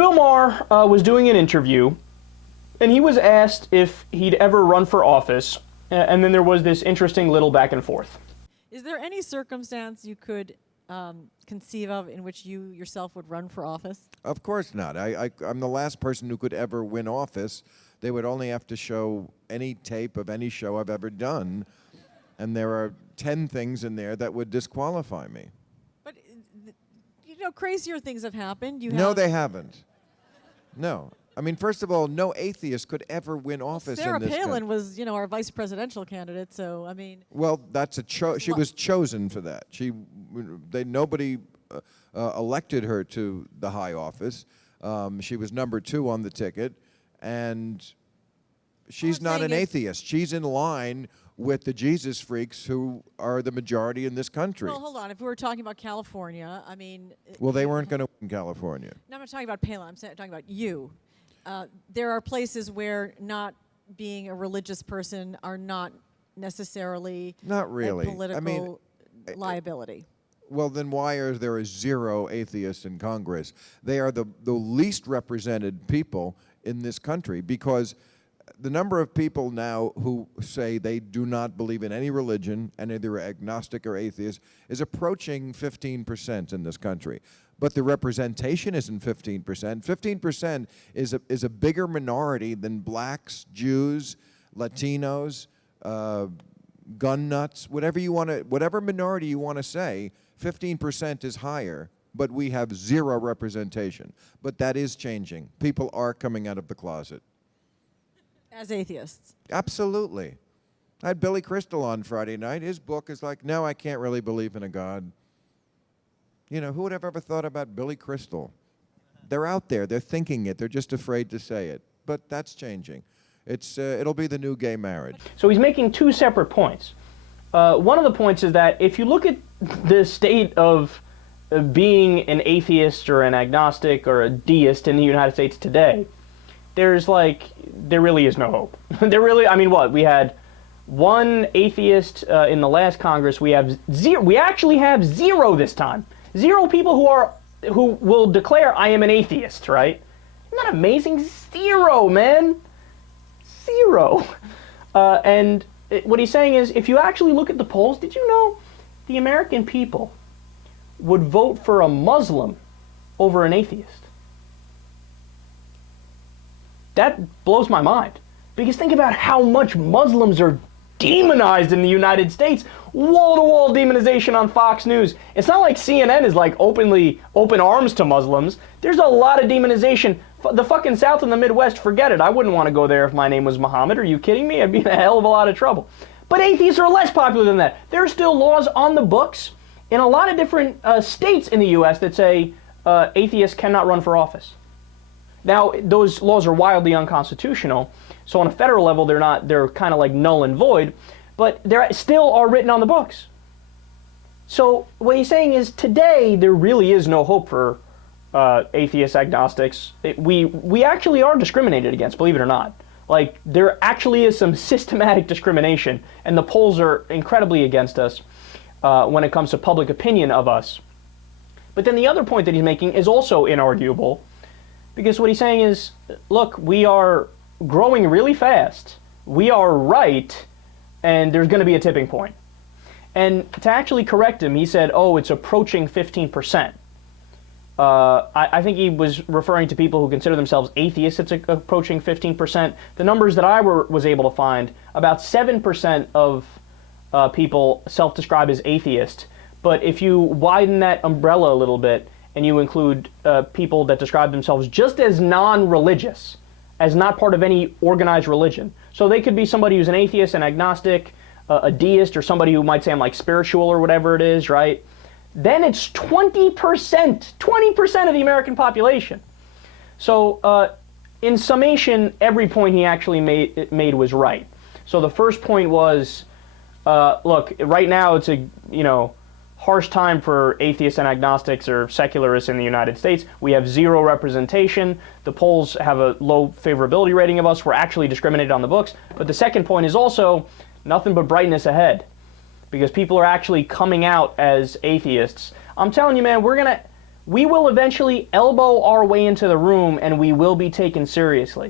Bill Maher was doing an interview, and he was asked if he'd ever run for office, and then there was this interesting little back and forth. Is there any circumstance you could conceive of in which you yourself would run for office? Of course not. I'm the last person who could ever win office. They would only have to show any tape of any show I've ever done, and there are 10 things in there that would disqualify me. But, you know, crazier things have happened. No, they haven't. No. I mean, first of all, no atheist could ever win office in this country. Sarah Palin was, you know, our vice presidential candidate, so, I mean... Well, that's she was chosen for that. Nobody elected her to the high office. She was number 2 on the ticket, and she's not an atheist. She's in line with the Jesus freaks who are the majority in this country. Well, hold on. If we were talking about California, I mean... Well, they weren't going to win California. No, I'm not talking about Palin. I'm talking about you. There are places where not being a religious person are not necessarily not really a political liability. Well, then why are there 0 atheists in Congress? They are the least represented people in this country, because the number of people now who say they do not believe in any religion and either agnostic or atheist is approaching 15% in this country. But the representation isn't 15%. 15% is a bigger minority than blacks, Jews, Latinos, gun nuts, whatever minority you want to say. 15% is higher, but we have 0 representation. But that is changing. People are coming out of the closet. As atheists? Absolutely. I had Billy Crystal on Friday night. His book is like, no, I can't really believe in a God. You know, who would have ever thought about Billy Crystal? They're out there. They're thinking it. They're just afraid to say it. But that's changing. It'll be the new gay marriage. So he's making 2 separate points. One of the points is that if you look at the state of being an atheist or an agnostic or a deist in the United States today, there really is no hope. We had 1 atheist in the last Congress. We have 0. We actually have 0 this time. 0 people who will declare I am an atheist, right? Isn't that amazing? 0, man. 0. And what he's saying is, if you actually look at the polls, did you know the American people would vote for a Muslim over an atheist? That blows my mind. Because think about how much Muslims are demonized in the United States. Wall-to-wall demonization on Fox News. It's not like CNN is like open arms to Muslims. There's a lot of demonization. The fucking South and the Midwest, forget it. I wouldn't want to go there if my name was Muhammad. Are you kidding me? I'd be in a hell of a lot of trouble. But atheists are less popular than that. There are still laws on the books in a lot of different states in the U.S. that say atheists cannot run for office. Now, those laws are wildly unconstitutional, so on a federal level, they're kind of like null and void, but they still are written on the books. So what he's saying is today, there really is no hope for atheists, agnostics. We actually are discriminated against, believe it or not. Like, there actually is some systematic discrimination, and the polls are incredibly against us when it comes to public opinion of us. But then the other point that he's making is also inarguable, because what he's saying is, look, we are growing really fast. We are right, and there's going to be a tipping point. And to actually correct him, he said, oh, it's approaching 15%. I think he was referring to people who consider themselves atheists. It's approaching 15%. The numbers that I was able to find, about 7% of people self-describe as atheist. But if you widen that umbrella a little bit and you include people that describe themselves just as non-religious, as not part of any organized religion. So they could be somebody who's an atheist, an agnostic, a deist, or somebody who might say I'm like spiritual or whatever it is, right? Then it's 20%, 20% of the American population. So in summation, every point he actually made was right. So the first point was, look, right now it's a, harsh time for atheists and agnostics or secularists in the United States. We have 0 representation. The polls have a low favorability rating of us. We're actually discriminated on the books. But the second point is also nothing but brightness ahead, because people are actually coming out as atheists. I'm telling you, man, we're we will eventually elbow our way into the room and we will be taken seriously.